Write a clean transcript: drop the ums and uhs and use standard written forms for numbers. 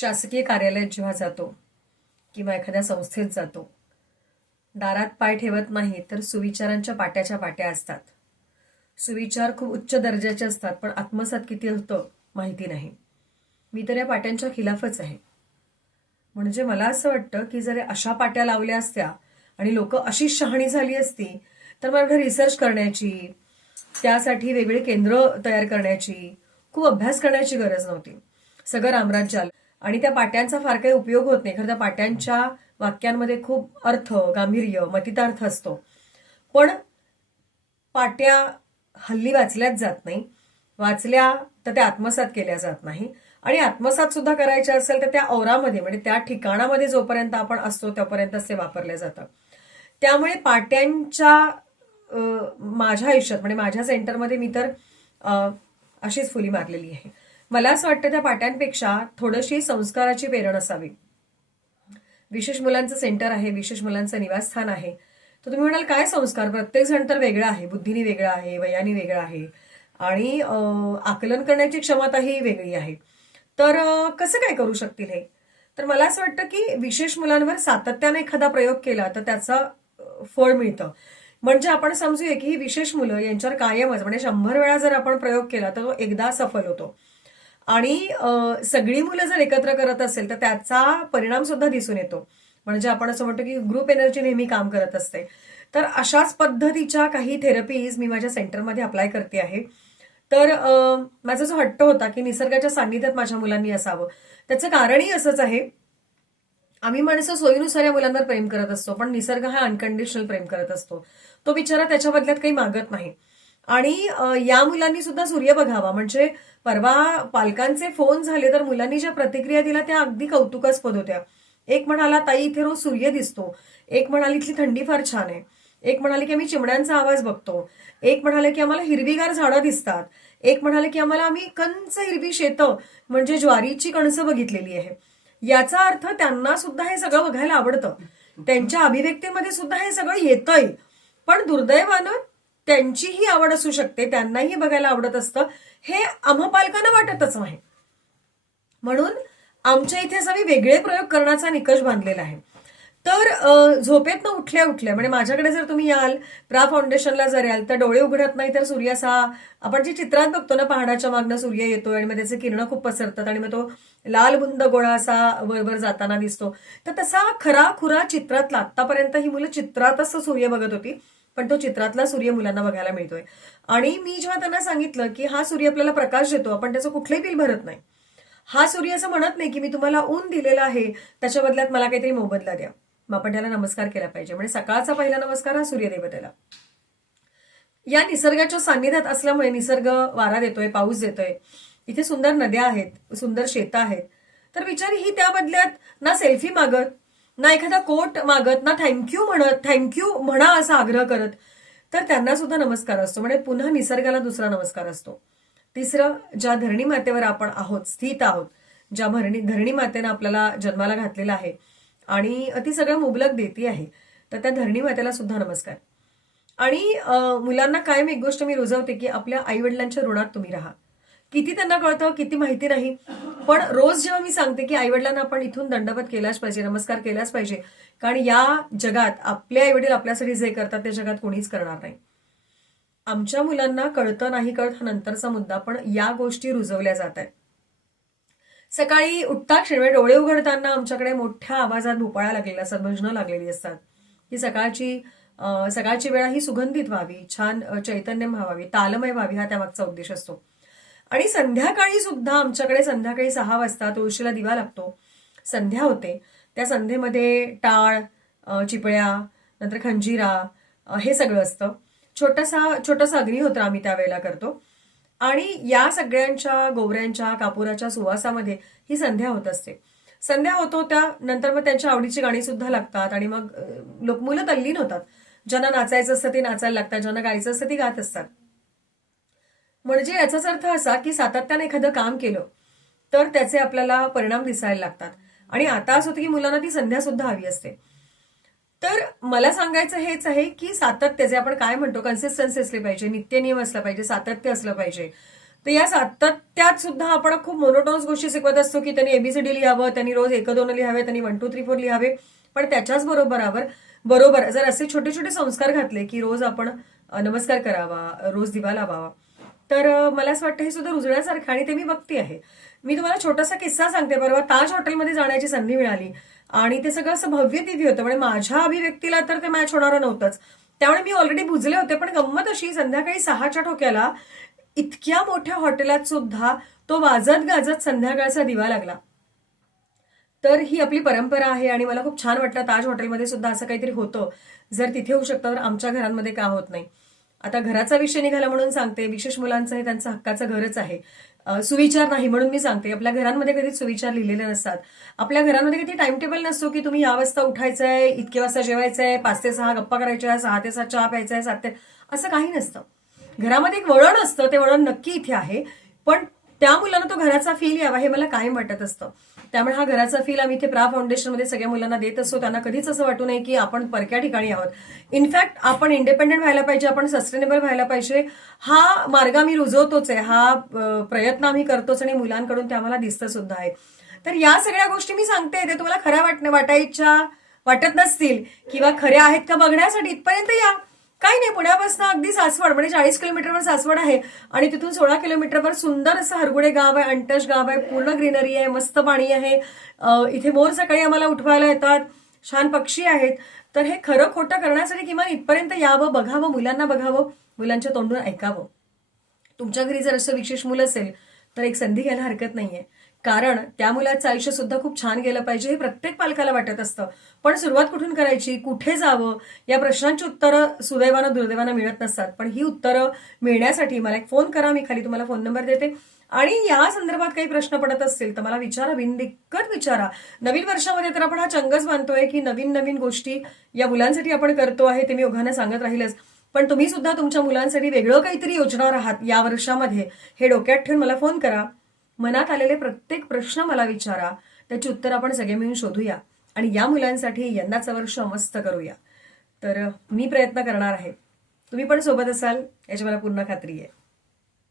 शासकीय कार्यालयात जेव्हा जातो किंवा एखाद्या संस्थेत जातो, दारात पाय ठेवत नाही तर सुविचारांच्या पाट्याच्या पाट्या असतात. सुविचार खूप उच्च दर्जाचे असतात, पण आत्मसात किती होतं माहिती नाही. मी तर या पाट्यांच्या खिलाफच आहे. म्हणजे मला असं वाटतं की जर अशा पाट्या लावल्या असत्या आणि लोक अशी शहाणी झाली असती तर मला रिसर्च करण्याची, त्यासाठी वेगळे केंद्र तयार करण्याची, खूप अभ्यास करण्याची गरज नव्हती. सगळं रामराज्य आलं आणि त्या पाट्यांचा फार काही उपयोग होत नाही. खरं त्या पाट्यांच्या वाक्यांमध्ये खूप अर्थ, गांभीर्य, मतितार्थ असतो. पण पाट्या हल्ली वाचल्याच जात नाही. वाचल्या तर त्या आत्मसात केल्या जात नाही. आणि आत्मसात सुद्धा करायच्या असेल तर त्या औरामध्ये, म्हणजे त्या ठिकाणामध्ये जोपर्यंत आपण असतो तोपर्यंतच ते वापरले जातात. त्यामुळे पाट्यांच्या माझ्या आयुष्यात, म्हणजे माझ्या सेंटरमध्ये मी तर अशीच फुली मारलेली आहे. मला असं वाटतं त्या पाट्यांपेक्षा थोडीशी संस्काराची प्रेरणा असावी. विशेष मुलांचं सेंटर आहे, विशेष मुलांचं निवासस्थान आहे. तर तुम्ही म्हणाल काय संस्कार? प्रत्येक जण तर वेगळा आहे, बुद्धीने वेगळा आहे, वयाने वेगळा आहे आणि आकलन करण्याची क्षमताही वेगळी आहे. तर कसं काय करू शकतील हे? तर मला असं वाटतं की विशेष मुलांवर सातत्याने एखादा प्रयोग केला तर त्याचा फळ मिळतं. म्हणजे आपण समजूया की ही विशेष मुलं यांच्यावर कायमच, म्हणजे 100 वेळा जर आपण प्रयोग केला तर तो एकदा सफल होतो. आणि सगळी मुलं जर एकत्र करत असेल तर त्याचा परिणाम सुद्धा दिसून येतो. म्हणजे आपण असं म्हणतो की ग्रुप एनर्जी नेहमी काम करत असते. तर अशाच पद्धतीच्या काही थेरपीज मी माझ्या सेंटरमध्ये अप्लाय करते आहे. तर माझा जो हट्ट होता की निसर्गाच्या सान्निध्यात माझ्या मुलांनी असावं, त्याचं कारणही असंच आहे. आम्ही माणसं सोयीनुसार या मुलांवर प्रेम करत असतो, पण निसर्ग हा अनकंडिशनल प्रेम करत असतो. तो बिचारा त्याच्या बदल्यात काही मागत नाही. आणि या मुलांनी सुद्धा सूर्य बघावा. म्हणजे परवा पालकांचे फोन झाले तर मुलांनी ज्या प्रतिक्रिया दिल्या त्या अगदी कौतुकास्पद होत्या. एक म्हणाला, ताई इथे रोज सूर्य दिसतो. एक म्हणाली इथली थंडी फार छान आहे. एक म्हणाले की आम्ही चिमण्यांचा आवाज बघतो. एक म्हणाले की आम्हाला हिरवीगार झाडं दिसतात. एक म्हणाले की आम्ही कंच हिरवी शेतं, म्हणजे ज्वारीची कणसं बघितलेली आहे. याचा अर्थ त्यांना सुद्धा हे सगळं बघायला आवडतं. त्यांच्या अभिव्यक्तीमध्ये सुद्धा हे सगळं येतंय. पण दुर्दैवानं त्यांचीही आवड असू शकते, त्यांनाही बघायला आवडत असतं, हे आम्हा पालकांना वाटतच नाही. म्हणून आमच्या इथे असं मी वेगळे प्रयोग करण्याचा निकष बांधलेला आहे. तर झोपेतनं उठल्या उठल्या, म्हणजे माझ्याकडे जर तुम्ही याल, प्रा फाउंडेशनला जर याल, तर डोळे उघडत नाही तर सूर्य असा, आपण जे चित्रात बघतो ना, पहाडाच्या मागनं सूर्य येतोय आणि मग त्याचे किरण खूप पसरतात आणि मग तो लाल बुंद गोळा असा वरवर जाताना दिसतो. तर तसा खरा खुरा चित्रातला, आतापर्यंत ही मुलं चित्रातच सूर्य बघत होती, पण तो चित्रातला सूर्य मुलांना बघायला मिळतोय. आणि मी जेव्हा त्यांना सांगितलं की हा सूर्य आपल्याला प्रकाश देतो, आपण त्याचं कुठलंही बिल भरत नाही. हा सूर्य असं म्हणत नाही की मी तुम्हाला ऊन दिलेला आहे, त्याच्या बदल्यात मला काहीतरी मोबदला द्या. मग आपण त्याला नमस्कार केला पाहिजे. म्हणजे सकाळचा पहिला नमस्कार हा सूर्यदेवतेला. या निसर्गाच्या सान्निध्यात असल्यामुळे निसर्ग वारा देतोय, पाऊस देतोय, इथे सुंदर नद्या आहेत, सुंदर शेतं आहेत. तर बिचारी ही त्या बदल्यात ना सेल्फी मागत, ना एखादा कोट मागत, ना थँक्यू म्हणा असा आग्रह करत. तर त्यांना सुद्धा नमस्कार असतो. म्हणजे पुन्हा निसर्गाला दुसरा नमस्कार असतो. तिसरं, ज्या धरणी मातेवर आपण आहोत, स्थित आहोत, ज्या धरणी मातेनं आपल्याला जन्माला घातलेला आहे आणि ती सगळं मुबलक देती आहे, तर त्या धरणी मातेला सुद्धा नमस्कार. आणि मुलांना कायम एक गोष्ट मी रुजवते की आपल्या आई वडिलांच्या ऋणात तुम्ही राहा. किती त्यांना कळतं, किती माहिती नाही, पण रोज जेव्हा मी सांगते की आई वडिलांना आपण इथून दंडवत केलाच पाहिजे, नमस्कार केलाच पाहिजे, कारण या जगात आपले आई वडील आपल्यासाठी जे करतात ते जगात कोणीच करणार नाही. आमच्या मुलांना कळतं नाही कळत हा नंतरचा मुद्दा, पण या गोष्टी रुजवल्या जात आहेत. सकाळी उठता क्षणी, डोळे उघडताना आमच्याकडे मोठ्या आवाजात भोपाळ्या लागलेल्या असतात, भजनं लागलेली असतात. ही सकाळची वेळा ही सुगंधित व्हावी, छान चैतन्यमय व्हावी, तालमय व्हावी, हा त्यामागचा उद्देश असतो. आणि संध्याकाळी सुद्धा आमच्याकडे संध्याकाळी 6 वाजता तुळशीला दिवा लागतो, संध्या होते. त्या संध्येमध्ये टाळ, चिपळ्या, नंतर खंजिरा, हे सगळं असतं. छोटासा अग्निहोत्र आम्ही त्यावेळेला करतो. आणि या सगळ्यांच्या गोवऱ्यांच्या कापुराच्या सुवासामध्ये ही संध्या होत असते. संध्या होतो त्यानंतर मग त्यांच्या आवडीची गाणी सुद्धा लागतात आणि मग मुलं तल्लीन होतात. ज्यांना नाचायचं असतं ते नाचायला लागतात, ज्यांना गायचं असतं ती गात असतात. म्हणजे याचाच अर्थ असा की सातत्याने एखादं काम केलं तर त्याचे आपल्याला परिणाम दिसायला लागतात. आणि आता असं होतं की मुलांना ती संध्या सुद्धा हवी असते. तर मला सांगायचं हेच आहे की सातत्य, जे आपण काय म्हणतो, कन्सिस्टन्सी असली पाहिजे, नित्यनियम असला पाहिजे, सातत्य असलं पाहिजे. तर या सातत्यात सुद्धा आपण खूप मोनोटोनस गोष्टी शिकवत असतो की त्यांनी एबीसीडी लिहावं, त्यांनी रोज 1-2 लिहावे, त्यांनी 1 2 3 4 लिहावे. पण त्याच्याच बरोबर जर असे छोटे छोटे संस्कार घातले की रोज आपण नमस्कार करावा, रोज दिवा लावावा, तर मला असं वाटतं हे सुद्धा रुजण्यासारखं, आणि ते मी बघते आहे. मी तुम्हाला छोटासा किस्सा सांगते. परवा ताज हॉटेलमध्ये जाण्याची संधी मिळाली आणि ते सगळं असं भव्य दिव्य होतं. म्हणजे माझ्या अभिव्यक्तीला तर ते मॅच होणारं नव्हतंच. त्यामुळे मी ऑलरेडी बुजले होते. पण गंमत अशी, संध्याकाळी 6च्या ठोक्याला इतक्या मोठ्या हॉटेलात सुद्धा तो वाजत गाजत संध्याकाळचा दिवा लागला. तर ही आपली परंपरा आहे आणि मला खूप छान वाटलं. ताज हॉटेलमध्ये सुद्धा असं काहीतरी होतं. जर तिथे होऊ शकतं तर आमच्या घरांमध्ये का होत नाही. आता घराचा विषय निघाला म्हणून सांगते. विशेष मुलांचं हे त्यांचं हक्काचं घरच आहे. सुविचार नाही म्हणून मी सांगते. आपल्या घरांमध्ये कधीच सुविचार लिहिलेले नसतात. आपल्या घरांमध्ये कधी टाइम टेबल नसतो की तुम्ही या वाजता उठायचं आहे, इतके वाजता जेवायचं आहे, 5 ते 6 गप्पा करायच्या, 6 ते 7 चहा प्यायचा आहे, 7 ते असं काही नसतं. घरामध्ये एक वळण असतं, ते वळण नक्की इथे आहे. पण त्या मुलांना तो घराचा फील यावा हे मला कायम वाटत असतं. त्यामुळे हा घराचा फील आम्ही इथे प्रा फाउंडेशनमध्ये सगळ्या मुलांना देत असतो. त्यांना कधीच असं वाटू नये की आपण परक्या ठिकाणी आहोत. इनफॅक्ट आपण इंडिपेंडेंट व्हायला पाहिजे, आपण सस्टेनेबल व्हायला पाहिजे. हा मार्ग आम्ही रुजवतोच आहे, हा प्रयत्न आम्ही करतोच आणि मुलांकडून ते आम्हाला दिसतं सुद्धा आहे. तर या सगळ्या गोष्टी मी सांगते, ते तुम्हाला खऱ्या वाटत नसतील किंवा खऱ्या आहेत का बघण्यासाठी इथपर्यंत या. काही नाही, पुण्यापासून अगदी सासवड म्हणजे 40 किलोमीटरवर सासवड आहे आणि तिथून 16 किलोमीटरवर सुंदर असं हरगुडे गाव आहे, अंटश गाव आहे, पूर्ण ग्रीनरी आहे, मस्त पाणी आहे. इथे मोर सकाळी आम्हाला उठवायला येतात, छान पक्षी आहेत. तर हे खरं खोटं करण्यासाठी किमान इथपर्यंत यावं, बघावं, मुलांना बघावं, मुलांच्या तोंडून ऐकावं. तुमच्या घरी जर असं विशेष मुलं असेल तर एक संधी घ्यायला हरकत नाहीये. कारण त्या मुलाचं आयुष्य सुद्धा खूप छान गेलं पाहिजे हे प्रत्येक पालकाला वाटत असतं. पण सुरुवात कुठून करायची, कुठे जावं, या प्रश्नांची उत्तरं सुदैवानं दुर्दैवानं मिळत नसतात. पण ही उत्तरं मिळण्यासाठी मला एक फोन करा. मी खाली तुम्हाला फोन नंबर देते. आणि या संदर्भात काही प्रश्न पडत असतील तर मला विचारा, बिनदिक्कत विचारा. नवीन वर्षामध्ये तर आपण हा चंगच बांधतोय की नवीन नवीन गोष्टी या मुलांसाठी आपण करतो आहे, ते मी ओघानं सांगत राहीलच. पण तुम्ही सुद्धा तुमच्या मुलांसाठी वेगळं काहीतरी योजणार आहात या वर्षामध्ये, हे डोक्यात ठेवून मला फोन करा. मनात आलेले प्रत्येक प्रश्न मला विचारा, त्याची उत्तर आपण सगळे मिळून शोधूया आणि या मुलांसाठी यंदाचं वर्ष मस्त करूया. तर मी प्रयत्न करणार आहे, तुम्ही पण सोबत असाल याची मला पूर्ण खात्री आहे.